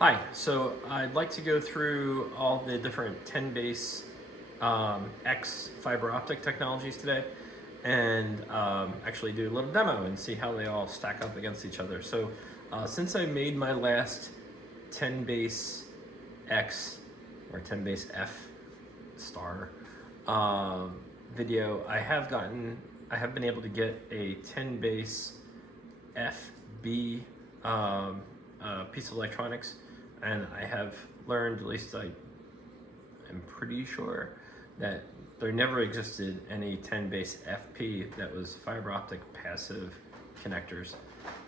Hi, so I'd like to go through all the different 10Base X fiber optic technologies today and actually do a little demo and see how they all stack up against each other. So since I made my last 10Base X or 10Base-F star video, I have been able to get a 10Base-FB piece of electronics, and I have learned, at least I am pretty sure, that there never existed any 10Base-FP that was fiber optic passive connectors.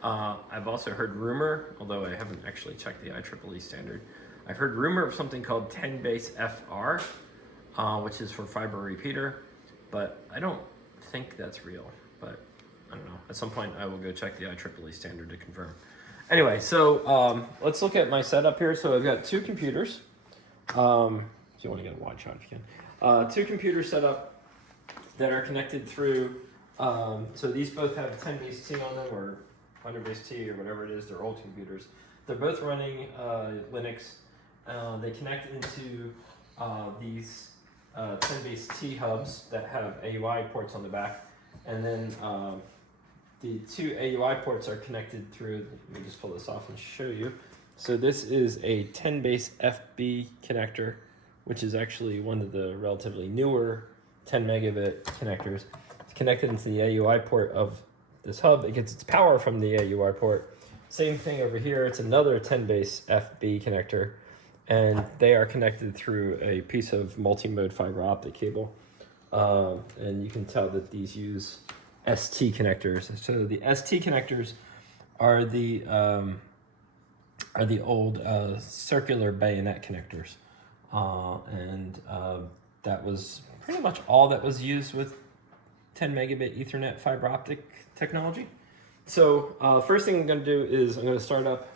I've also heard rumor, although I haven't actually checked the IEEE standard, I've heard rumor of something called 10Base-FR, which is for fiber repeater, but I don't think that's real, but I don't know. At some point I will go check the IEEE standard to confirm. Anyway, so let's look at my setup here. So I've got two computers. If you want to get a wide shot, if you can. Two computers set up that are connected through, so these both have 10Base-T on them, or 100Base-T, or whatever it is. They're old computers. They're both running Linux. They connect into these 10Base-T hubs that have AUI ports on the back. And then the two AUI ports are connected through, let me just pull this off and show you. So this is a 10Base-FB connector, which is actually one of the relatively newer 10 megabit connectors. It's connected into the AUI port of this hub. It gets its power from the AUI port. Same thing over here, it's another 10Base-FB connector, and they are connected through a piece of multi-mode fiber optic cable. And you can tell that these use ST connectors. So the ST connectors are the old circular bayonet connectors, and that was pretty much all that was used with 10 megabit Ethernet fiber optic technology. So first thing I'm going to do is I'm going to start up.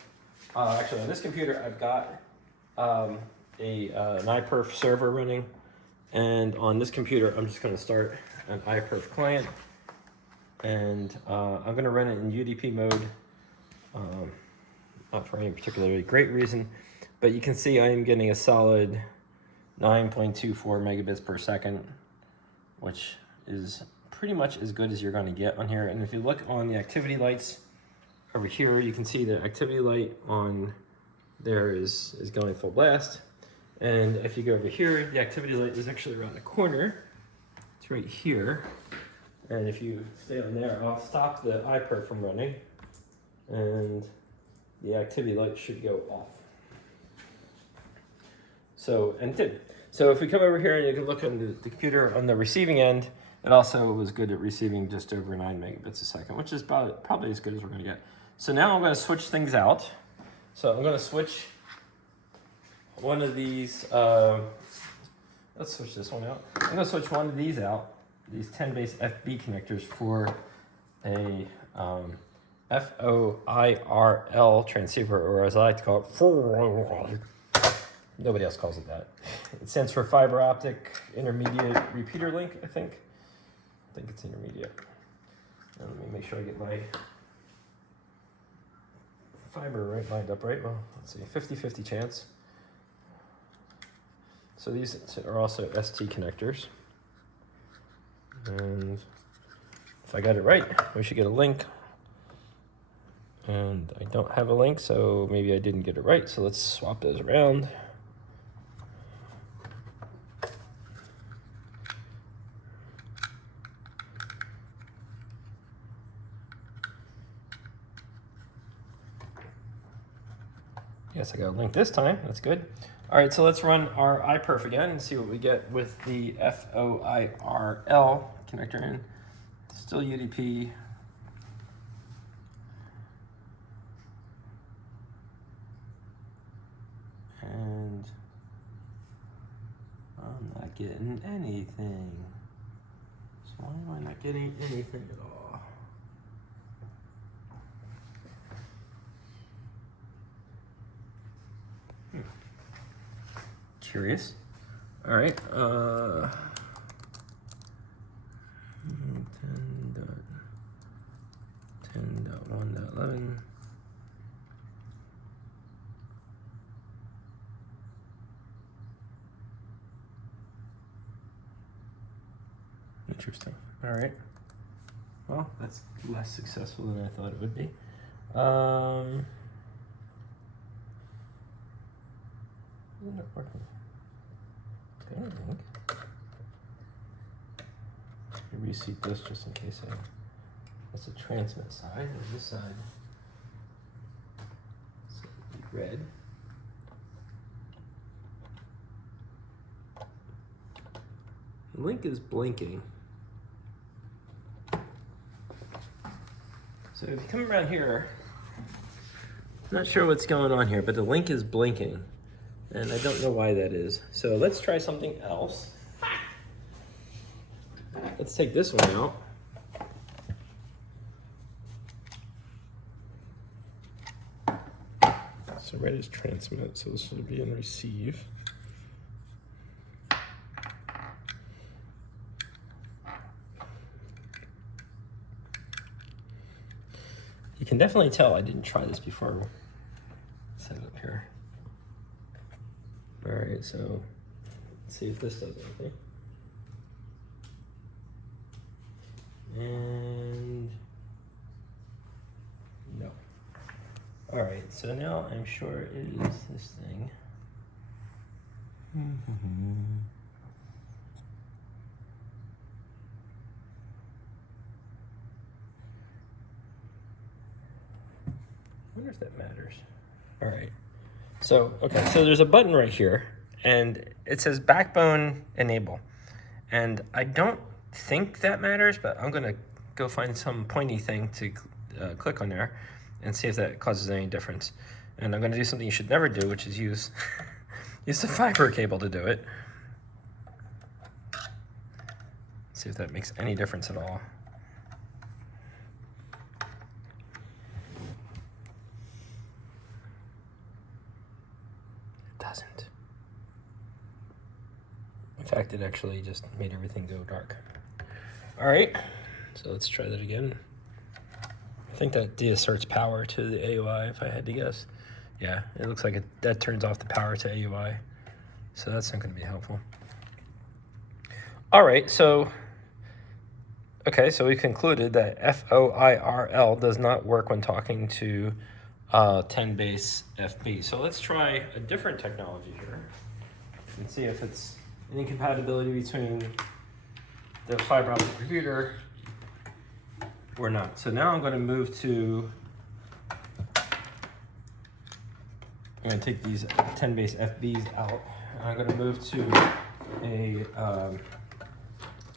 Actually, on this computer, I've got an iPerf server running, and on this computer, I'm just going to start an iPerf client. And I'm going to run it in UDP mode, not for any particularly great reason, but you can see I am getting a solid 9.24 megabits per second, which is pretty much as good as you're going to get on here. And if you look on the activity lights over here, you can see the activity light on there is going full blast. And if you go over here, the activity light is actually around the corner. It's right here. And if you stay on there, I'll stop the iPerf from running, and the activity light should go off. So, and it did. So if we come over here and you can look on the computer on the receiving end, it also was good at receiving just over 9 megabits a second, which is probably as good as we're going to get. So now I'm going to switch things out. So I'm going to switch one of these, let's switch this one out. I'm going to switch one of these out, these 10Base-FB connectors, for a FOIRL transceiver, or as I like to call it, FOIRL. Nobody else calls it that. It stands for fiber optic intermediate repeater link, I think. I think it's intermediate. Now let me make sure I get my fiber lined up right. Well, let's see, 50-50 chance. So these are also ST connectors. And if I got it right, we should get a link. And I don't have a link, so maybe I didn't get it right. So let's swap those around. Yes, I got a link this time. That's good. All right, so let's run our iPerf again and see what we get with the FOIRL connector in. Still UDP. And I'm not getting anything. So why am I not getting anything at all? Curious. All right. 10.1.11. Interesting. All right. Well, that's less successful than I thought it would be. Not working. Okay, I think. Reseat this just in case that's a transmit side, and this side is going to be red. The link is blinking. So if you come around here, I'm not sure what's going on here, but the link is blinking, and I don't know why that is. So let's try something else. Let's take this one out. So red is transmit, so this should be in receive. You can definitely tell I didn't try this before. Set it up here. All right, so let's see if this does anything. And no. All right, so now I'm sure it is this thing. I wonder if that matters. All right. So, okay, so there's a button right here, and it says backbone enable. And I don't think that matters, but I'm gonna go find some pointy thing to click on there and see if that causes any difference. And I'm gonna do something you should never do, which is use use the fiber cable to do it. See if that makes any difference at all. It doesn't. In fact, it actually just made everything go dark. All right, so let's try that again. I think that deasserts power to the AUI, if I had to guess. Yeah, it looks like that turns off the power to AUI, so that's not going to be helpful. All right, so, okay, so we concluded that FOIRL does not work when talking to 10Base-FB. So let's try a different technology here and see if it's any compatibility between the fiber optic computer or not. So now I'm going to move to, I'm going to take these 10Base-FBs out, and I'm going to move to a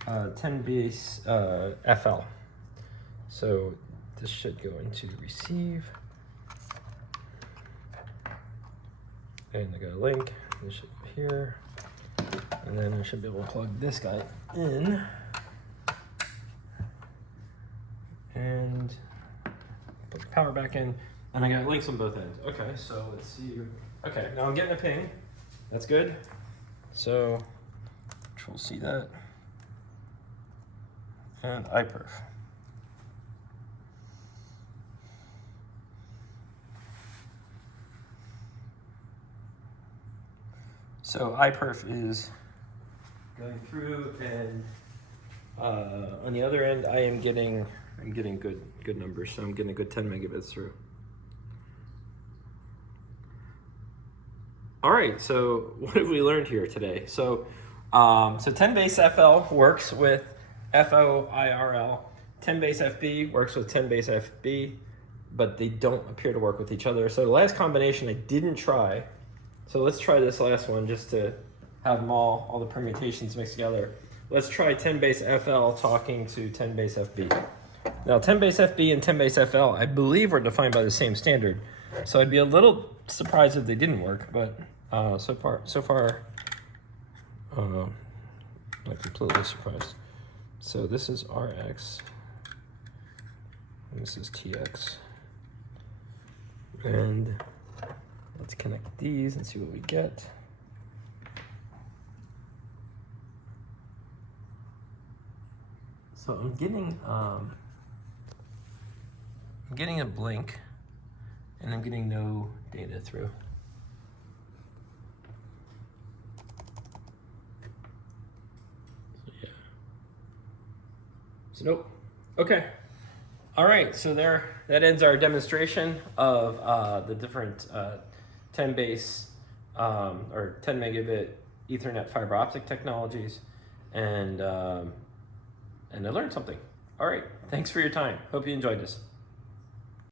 10Base-FL. So this should go into receive, and I got a link. This should be here. And then I should be able to plug this guy in and put the power back in. And I got links on both ends. Okay, so let's see. Okay, now I'm getting a ping. That's good. So Control C that. And iPerf. So iPerf is going through, and on the other end, I'm getting good numbers. So I'm getting a good 10 megabits through. All right. So what have we learned here today? So 10Base-FL works with FOIRL. 10Base-FB works with 10Base-FB, but they don't appear to work with each other. So the last combination I didn't try. So let's try this last one just to have them all the permutations mixed together. Let's try 10Base-FL talking to 10Base-FB. Now 10Base-FB and 10Base-FL, I believe, are defined by the same standard. So I'd be a little surprised if they didn't work, but so far, not completely surprised. So this is RX, and this is TX. And let's connect these and see what we get. So I'm getting a blink, and I'm getting no data through. So yeah. So nope. Okay. All right, so that ends our demonstration of the different 10 base or 10 megabit Ethernet fiber optic technologies, and I learned something. All right, thanks for your time. Hope you enjoyed this.